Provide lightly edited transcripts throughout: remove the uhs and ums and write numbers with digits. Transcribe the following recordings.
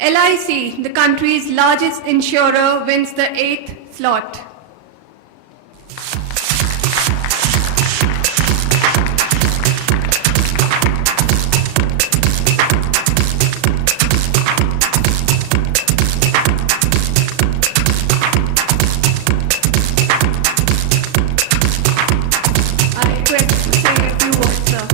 LIC, the country's largest insurer, wins the 8th slot. I request to say a few words, sir.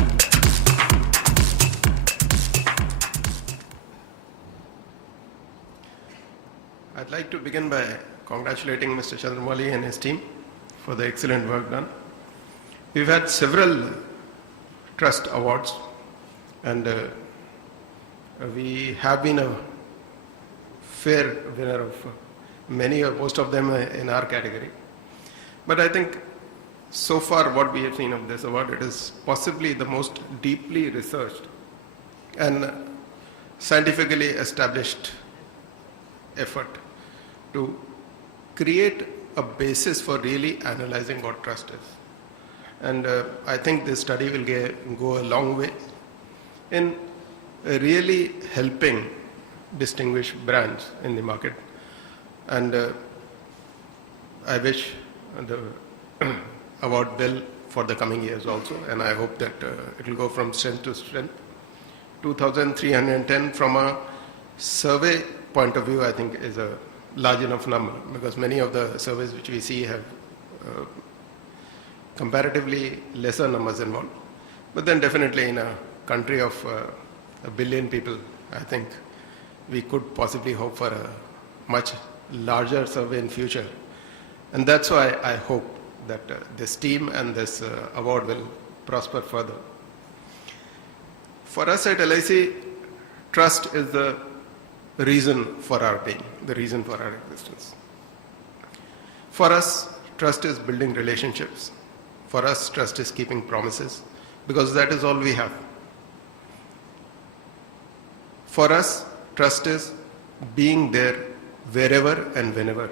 I'd like to begin by congratulating Mr. Chandramouli and his team for the excellent work done. We've had several trust awards, and we have been a fair winner of many or most of them in our category. But I think so far what we have seen of this award, it is possibly the most deeply researched and scientifically established effort to create a basis for really analyzing what trust is. And I think this study will go a long way in really helping distinguish brands in the market. And I wish the award well for the coming years also, and I hope that it will go from strength to strength. 2,310 from a survey point of view, I think, is a large enough number, because many of the surveys which we see have comparatively lesser numbers involved. But then definitely in a country of 1 billion people, I think we could possibly hope for a much larger survey in future. And that's why I hope that this team and this award will prosper further. For us at LIC, trust is the reason for our being, the reason for our existence. For us, trust is building relationships. For us, trust is keeping promises, because that is all we have. For us, trust is being there wherever and whenever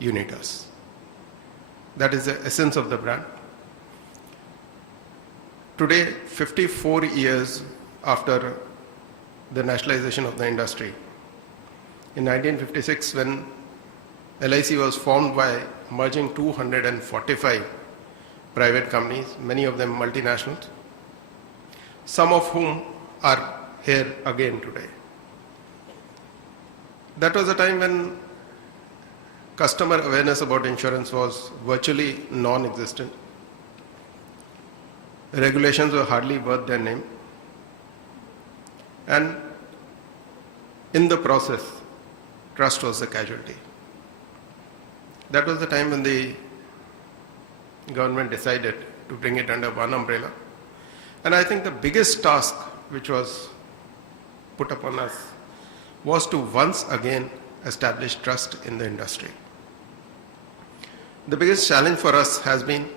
you need us. That is the essence of the brand. Today, 54 years after the nationalization of the industry, in 1956, when LIC was formed by merging 245 private companies, many of them multinationals, some of whom are here again today. That was a time when customer awareness about insurance was virtually non-existent. Regulations were hardly worth their name. And in the process, trust was the casualty. That was the time when the government decided to bring it under one umbrella. And I think the biggest task which was put upon us was to once again establish trust in the industry. The biggest challenge for us has been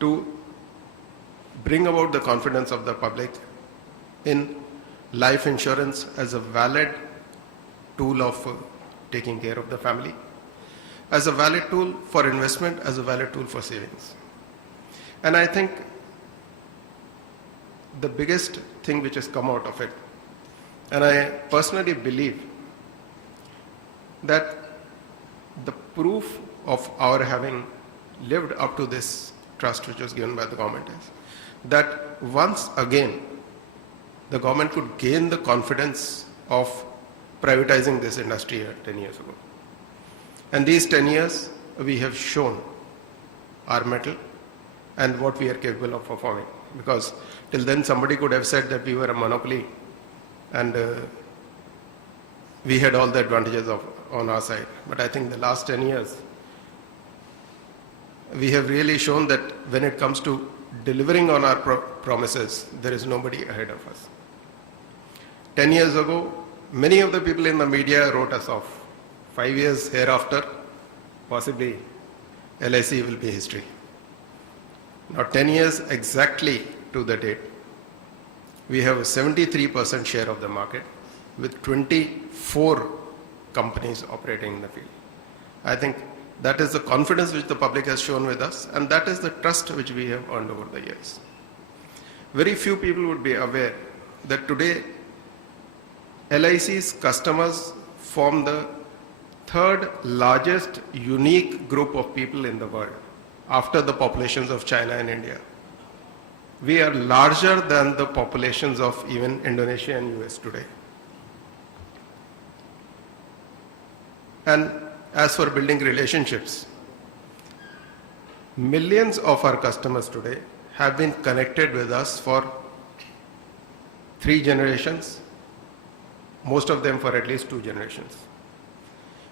to bring about the confidence of the public in life insurance as a valid tool of taking care of the family, as a valid tool for investment, as a valid tool for savings. And I think the biggest thing which has come out of it, and I personally believe that the proof of our having lived up to this trust which was given by the government is that once again the government could gain the confidence of privatizing this industry 10 years ago. And these 10 years we have shown our mettle and what we are capable of performing, because till then somebody could have said that we were a monopoly and we had all the advantages on our side. But I think the last 10 years we have really shown that when it comes to delivering on our promises, there is nobody ahead of us. 10 years ago, many of the people in the media wrote us off. 5 years hereafter, possibly LIC will be history. Now 10 years exactly to the date, we have a 73% share of the market with 24 companies operating in the field. I think that is the confidence which the public has shown with us, and that is the trust which we have earned over the years. Very few people would be aware that today LIC's customers form the third largest unique group of people in the world after the populations of China and India. We are larger than the populations of even Indonesia and US today. And as for building relationships, millions of our customers today have been connected with us for 3 generations, most of them for at least 2 generations.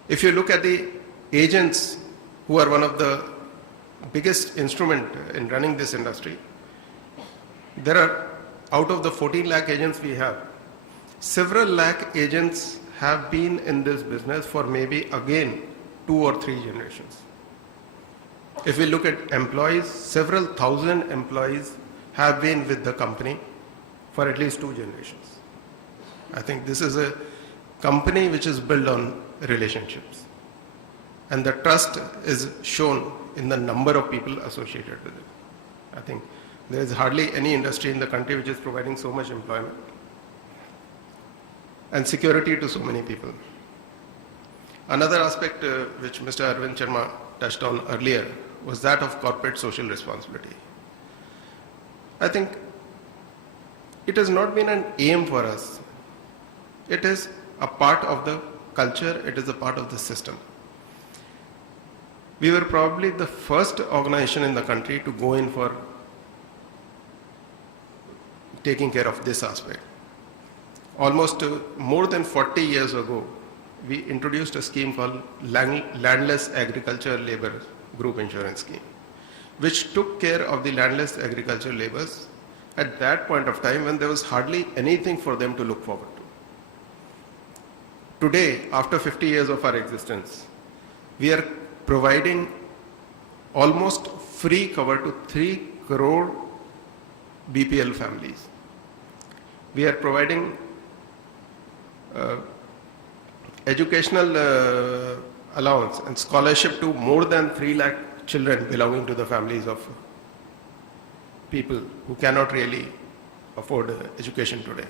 If you look at the agents who are one of the biggest instrument in running this industry, there are, out of the 14 lakh agents we have, several lakh agents have been in this business for maybe again 2 or 3 generations. If we look at employees, several thousand employees have been with the company for at least 2 generations. I think this is a company which is built on relationships. And the trust is shown in the number of people associated with it. I think there is hardly any industry in the country which is providing so much employment and security to so many people. Another aspect which Mr. Arvind Sharma touched on earlier was that of corporate social responsibility. I think it has not been an aim for us. It is a part of the culture, it is a part of the system. We were probably the first organization in the country to go in for taking care of this aspect. Almost more than 40 years ago, we introduced a scheme called Landless Agriculture Labor Group Insurance Scheme, which took care of the landless agriculture laborers at that point of time when there was hardly anything for them to look forward to. Today, after 50 years of our existence, we are providing almost free cover to 3 crore BPL families. We are providing educational allowance and scholarship to more than 3 lakh children belonging to the families of people who cannot really afford education today.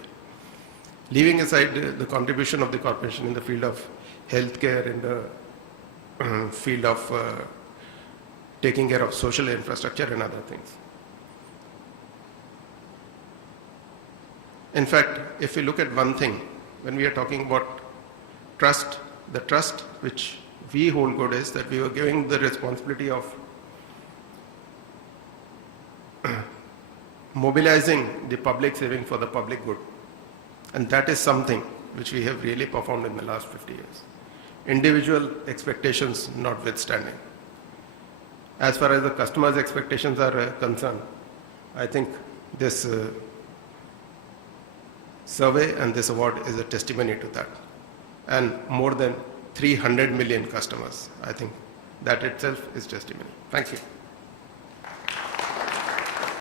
Leaving aside the contribution of the corporation in the field of healthcare, in the field of taking care of social infrastructure and other things. In fact, if we look at one thing, when we are talking about trust, the trust which we hold good is that we were giving the responsibility of mobilizing the public saving for the public good. And that is something which we have really performed in the last 50 years. Individual expectations notwithstanding. As far as the customer's expectations are concerned, I think this survey and this award is a testimony to that. And more than 300 million customers, I think that itself is testimony. Thank you.